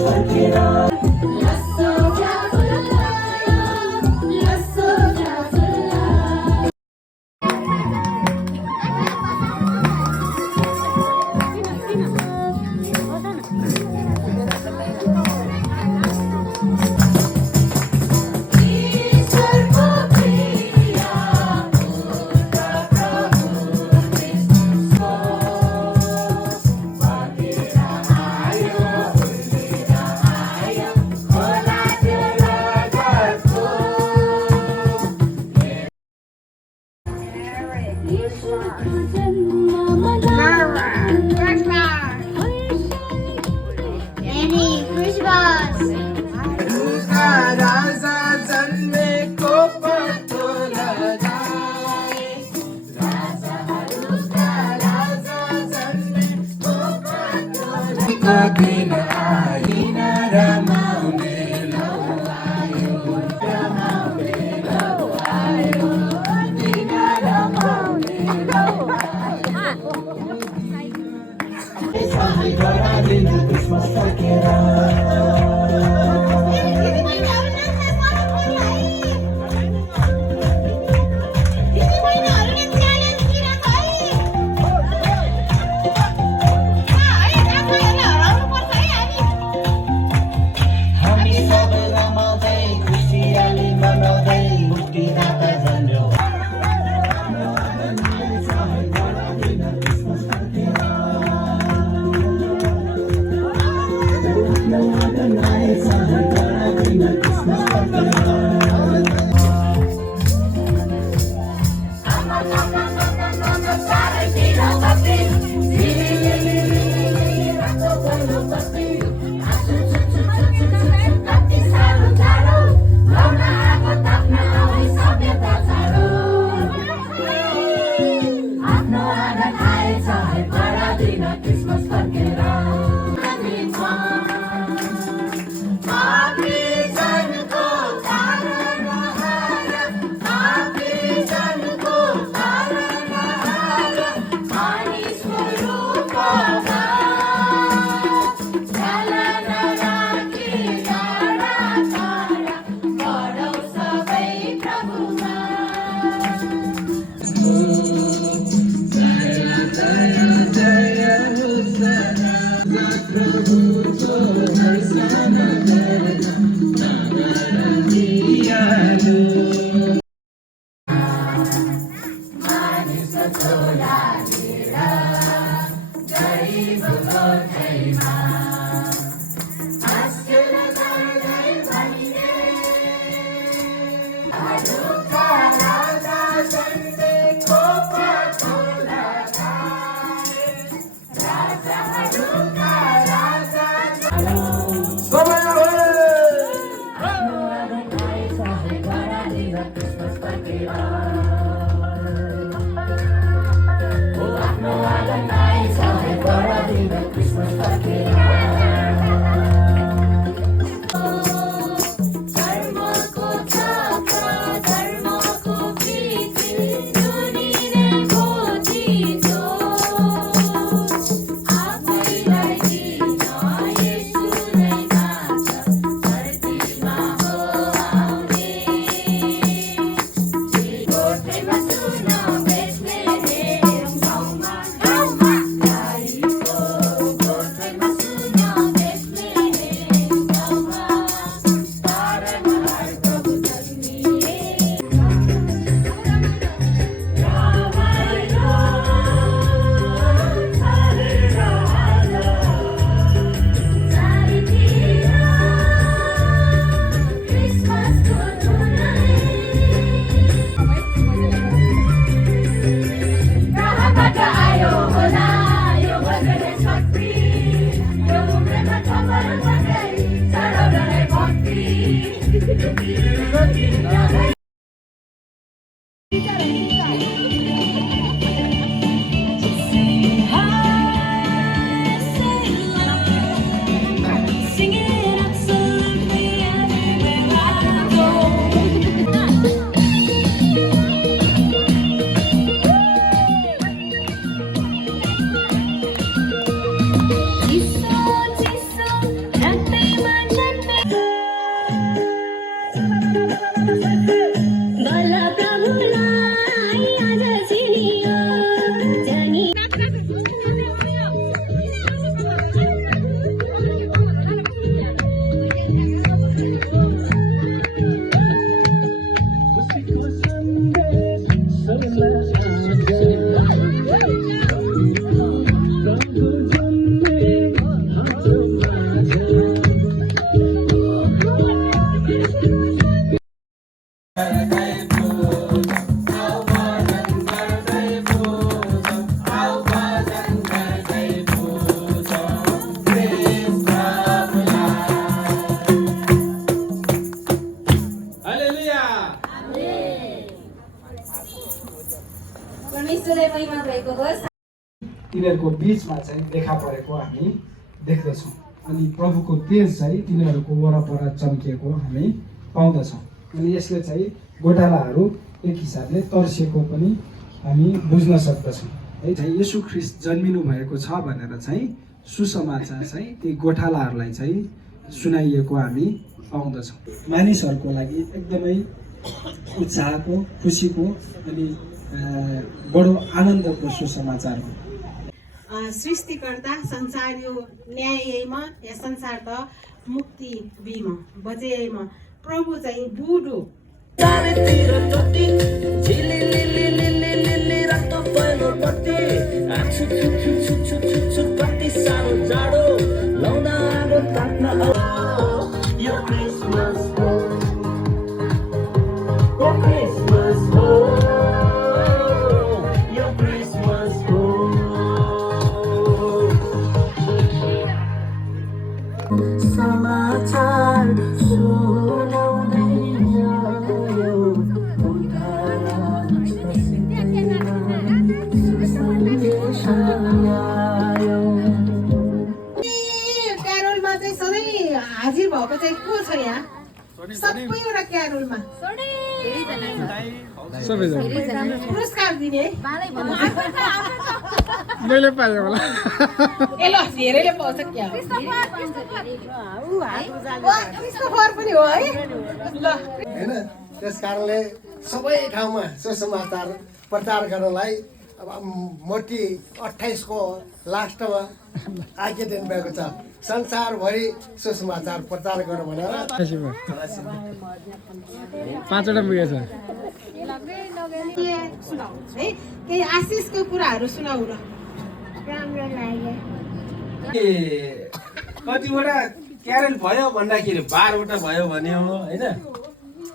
Merry Christmas! राजा जन्मेको पत्तो लगाए राजाहरूका राजा जन्मेको पत्तो लगाए दिन आइन रमाउने लौ आयो रमाउने लौ आयो दिन रमाउने लौ आयो सबै दिन क्रिसमस फर्केर Christmas भएको होस्। तिनीहरूको बिचमा चाहिँ देखा परेको हामी देख्दछौँ अनि प्रभुको तेज चाहिँ तिनीहरूको वरपर चम्किएको हामी पाउँदछौँ अनि यसले चाहिँ गोठालाहरू एक हिसाबले तर्सिएको पनि हामी बुझ्न सक्दछौँ है। चाहिँ येशू ख्रीष्ट जन्मिनु भएको छ भनेर चाहिँ सुसमाचार चाहिँ ती गोठालाहरूलाई चाहिँ सुनाइएको हामी पाउँदछौँ। मानिसहरूको लागि एकदमै उत्साहको खुसीको अनि बडो आनन्दको सुसमाचार हो। सृष्टिकर्ता संसार यो न्यायमा या संसार त मुक्ति बिमा बजेमा प्रभु चाहिँ बुढो चारैतिर टोटी झिलिलिलिलिलिलिलि रातो पहेँलो पट्टी आछु छु छु छु छु छु छु कति साह्रो जाडो लाउन आगो ताप्न यो क्रिसमस हो यो क्रिसमस हो यो क्रिसमस हो समाचार सुनाउँदै आयो क्यारोलमा चाहिँ सधैँ हाजिर भएको चाहिँ को छ यहाँ सबैवटा क्यारोलमा पुरस्कार दिने मैले पाएँ होला। ए ल धेरैले पाउँछ क्या क्रिस्टोफर पनि हो है ल होइन त्यस कारणले सबै ठाउँमा सुसमाचार प्रचार गर्नलाई अब मोटी 28 को लास्टमा आज्ञा दिनुभएको छ संसारभरि सुसमाचार प्रचार गर भनेर। 5वटा पुगेछ। सुनाउ है केही आशिषको कुराहरू सुनाउ ल। राम्रो लाग्यो। कतिवटा क्यारेल भयो भन्दाखेरि 12वटा भयो भने हो होइन।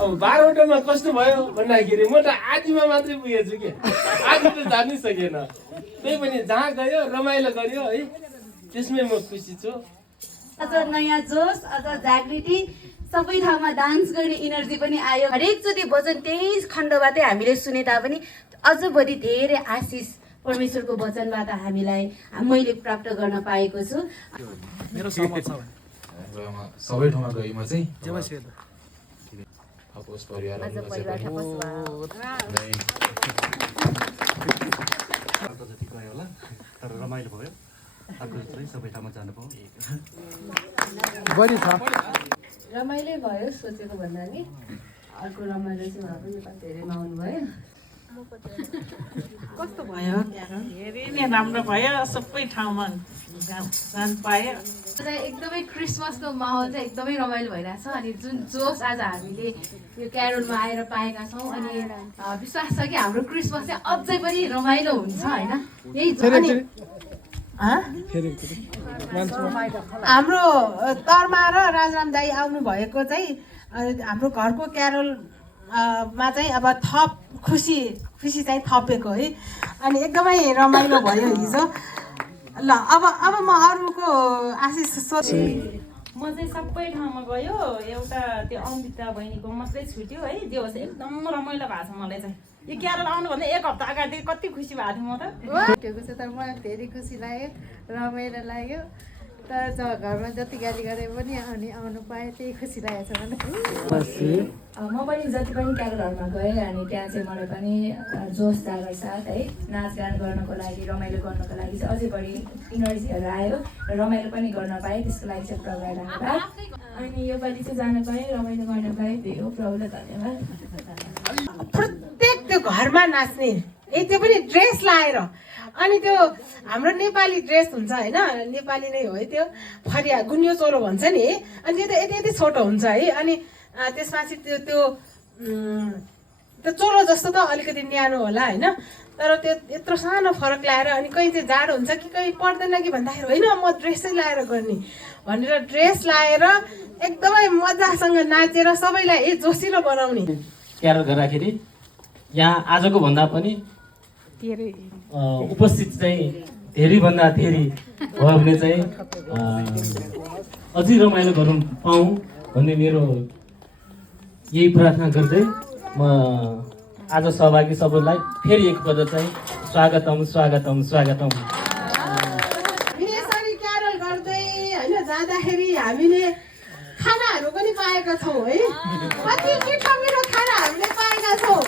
अब 12वटामा कस्तो भयो भन्दाखेरि म त आधीमा मात्रै पुगेछु कि आधी त जानै सकेन। त्यही पनि जहाँ गयो रमाइलो गर्यो है त्यसमै म खुसी छु। अझ नयाँ जोस अझ जागृति सबै ठाउँमा डान्स गर्ने इनर्जी पनि आयो। हरेकचोटि वचन त्यही खण्डबाटै हामीले सुने तापनि अझ बढी धेरै आशिष परमेश्वरको वचनबाट हामीलाई मैले प्राप्त गर्न पाएको छु। मेरो सहमत छ सबै ठाउँमा गएमा चाहिँ ठपोस परिवार जति गयो होला तर रमाइलो भयो। अर्को चाहिँ सबै ठाउँमा जानु पाउँ रमाइलो भयो सोचेको भन्दा नि अर्को रमाइलो चाहिँ उहाँ पनि धेरैमा आउनुभयो। कस्तो भयो धेरै नै राम्रो भयो सबै ठाउँमा जान पायो। एकदमै क्रिसमसको माहौल चाहिँ एकदमै रमाइलो भइरहेछ अनि जुन जोस आज हामीले यो क्यारोलमा आएर पाएका छौँ अनि विश्वास छ कि हाम्रो क्रिसमस चाहिँ अझै पनि रमाइलो हुन्छ होइन। यही हाम्रो तर्मा र राजराम दाई आउनु भएको चाहिँ हाम्रो घरको क्यारोलमा चाहिँ अब थप खुसी चाहिँ थपेको है अनि एकदमै रमाइलो भयो हिजो। ल अब म अरूको आशिष सोध्छु। म चाहिँ सबै ठाउँमा गयो एउटा त्यो अमृता बहिनीको मात्रै छुट्यो है त्यो चाहिँ एकदम रमाइलो भएको छ। मलाई चाहिँ यो क्यारोल आउनुभन्दा 1 हप्ता अगाडि कति खुसी भएको थिएँ म त। छुटेको छ तर मलाई धेरै खुसी लाग्यो रमाइलो लाग्यो तर घरमा जति गाली गरे पनि अनि आउनु पाएँ त्यही खुसी लागेको छ मलाई। म पनि जति पनि क्यारोलहरूमा गएँ अनि त्यहाँ चाहिँ मलाई पनि जोस जागर साथ है नाचगान गर्नको लागि रमाइलो गर्नको लागि चाहिँ अझै बढी इनर्जीहरू आयो र रमाइलो पनि गर्न पाएँ। त्यसको लागि चाहिँ प्रभुलाई धन्यवाद। अनि योपालि चाहिँ जान पाएँ रमाइलो गर्न पाएँ त्यही हो प्रभुलाई धन्यवाद। प्रत्येक त्यो घरमा नाच्ने त्यो पनि ड्रेस लाएर अनि त्यो हाम्रो नेपाली ड्रेस हुन्छ होइन नेपाली नै हो है त्यो फरिया गुन्यो चोलो भन्छ नि अनि त्यो त यति यति छोटो हुन्छ है अनि त्यसपछि त्यो चोलो जस्तो त अलिकति न्यानो होला होइन तर त्यो यत्रो सानो फरक लाएर अनि कहीँ चाहिँ जाडो हुन्छ कि कहीँ पर्दैन कि भन्दाखेरि होइन म ड्रेसै लाएर गर्ने भनेर ड्रेस लाएर एकदमै मजासँग नाचेर सबैलाई जोसिलो बनाउने। क्यारोल गर्दाखेरि यहाँ आजको भन्दा पनि उपस्थित चाहिँ धेरैभन्दा धेरै भयो भने चाहिँ अझै रमाइलो गर्नु पाऊँ भन्ने मेरो यही प्रार्थना गर्दै म आज सहभागी सबैलाई फेरि एकपल्ट चाहिँ स्वागतम स्वागतम स्वागतम। यसरी क्यारल गर्दै होइन जाँदाखेरि हामीले खानाहरू पनि पाएका छौँ है, कति मिठो मिठो खाना हामीले पाएका छौँ।